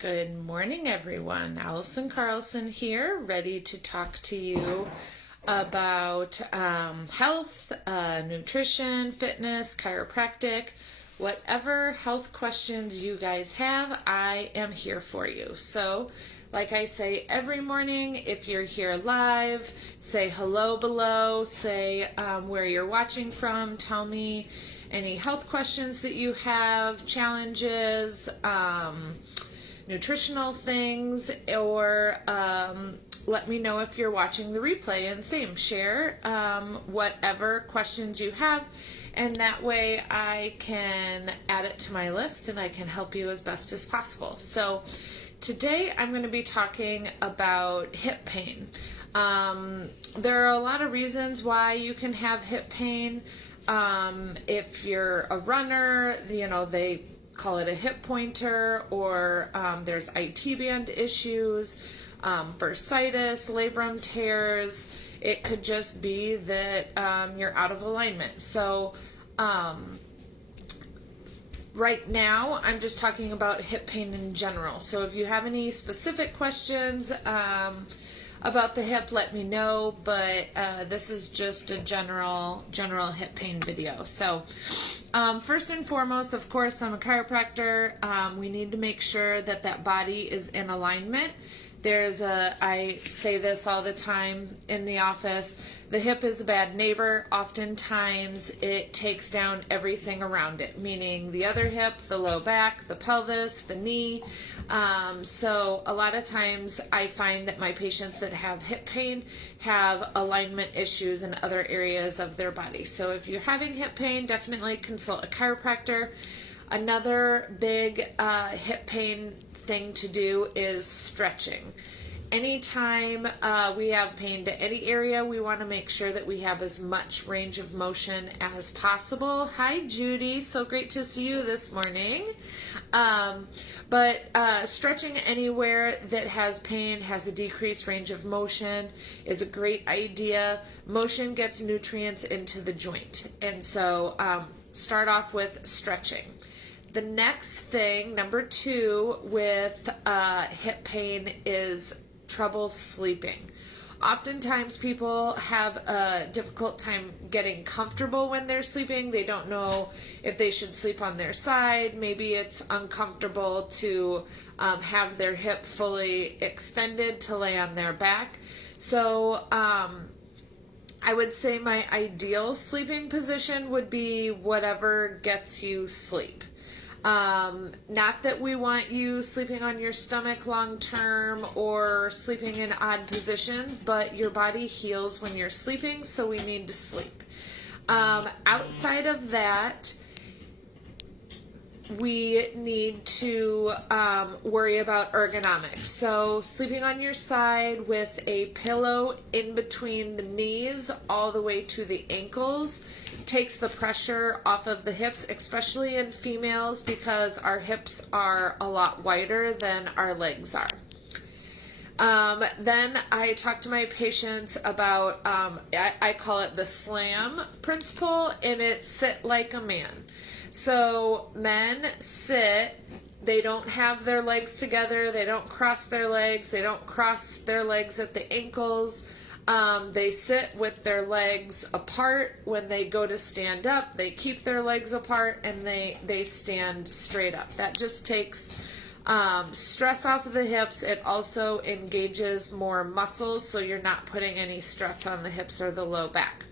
Good morning, everyone. Allison Carlson here, ready to talk to you about health, nutrition, fitness, chiropractic, whatever health questions you guys have, I am here for you. So, like I say every morning, if you're here live, say hello below, say where you're watching from, tell me any health questions that you have, challenges, nutritional things, or let me know if you're watching the replay, and same, share whatever questions you have, and that way I can add it to my list and I can help you as best as possible. So today I'm going to be talking about hip pain. There are a lot of reasons why you can have hip pain. If you're a runner, they call it a hip pointer, or there's IT band issues, bursitis, labrum tears. It could just be that you're out of alignment. So right now I'm just talking about hip pain in general. So if you have any specific questions about the hip, let me know, but this is just a general hip pain video. So first and foremost, of course, I'm a chiropractor. We need to make sure that that body is in alignment. I say this all the time in the office, the hip is a bad neighbor. Oftentimes it takes down everything around it, meaning the other hip, the low back, the pelvis, the knee. So a lot of times I find that my patients that have hip pain have alignment issues in other areas of their body. So if you're having hip pain, definitely consult a chiropractor. Another big hip pain thing to do is stretching. Anytime we have pain to any area, we want to make sure that we have as much range of motion as possible. Hi, Judy. So great to see you this morning. But stretching anywhere that has pain, has a decreased range of motion, is a great idea. Motion gets nutrients into the joint. And so start off with stretching. The next thing, number 2, with hip pain is trouble sleeping. Oftentimes people have a difficult time getting comfortable when they're sleeping. They don't know if they should sleep on their side. Maybe it's uncomfortable to have their hip fully extended to lay on their back. So I would say my ideal sleeping position would be whatever gets you sleep. Not that we want you sleeping on your stomach long term or sleeping in odd positions, but your body heals when you're sleeping, so we need to sleep. Outside of that, we need to worry about ergonomics. So sleeping on your side with a pillow in between the knees all the way to the ankles takes the pressure off of the hips, especially in females, because our hips are a lot wider than our legs are. Then I talk to my patients about, I call it the SLAM principle, and it's sit like a man. So men sit, they don't have their legs together, they don't cross their legs, they don't cross their legs at the ankles. They sit with their legs apart. When they go to stand up, they keep their legs apart and they stand straight up. That just takes stress off of the hips. It also engages more muscles, so you're not putting any stress on the hips or the low back.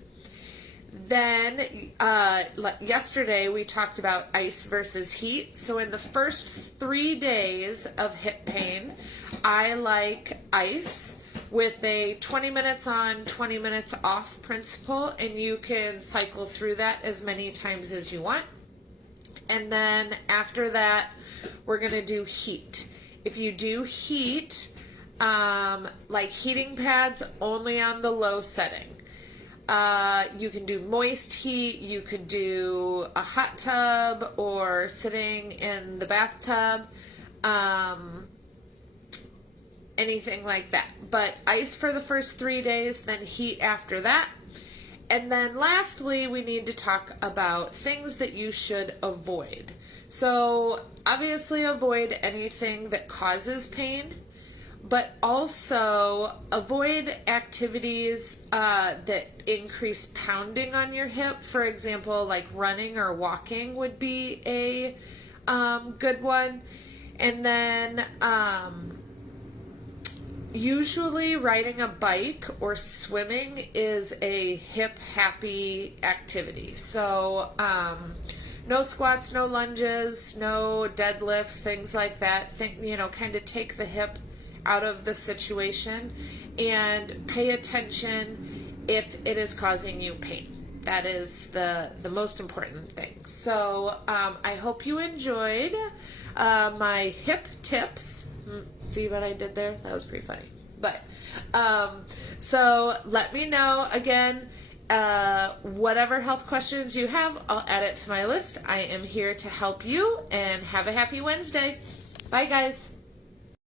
Then yesterday we talked about ice versus heat. So in the first 3 days of hip pain, I like ice with a 20 minutes on, 20 minutes off principle, and you can cycle through that as many times as you want. And then after that, we're going to do heat. If you do heat, like heating pads, only on the low setting. You can do moist heat, you could do a hot tub or sitting in the bathtub. Anything like that. But ice for the first 3 days, then heat after that. And then lastly, we need to talk about things that you should avoid. So obviously avoid anything that causes pain, but also avoid activities that increase pounding on your hip. For example, like running or walking would be a good one. And then usually riding a bike or swimming is a hip happy activity. So no squats, no lunges, no deadlifts, things like that. Kind of take the hip out of the situation and pay attention if it is causing you pain. That is the most important thing. So I hope you enjoyed my hip tips. See what I did there? That was pretty funny. But so let me know again. Whatever health questions you have, I'll add it to my list. I am here to help you, and have a happy Wednesday. Bye, guys.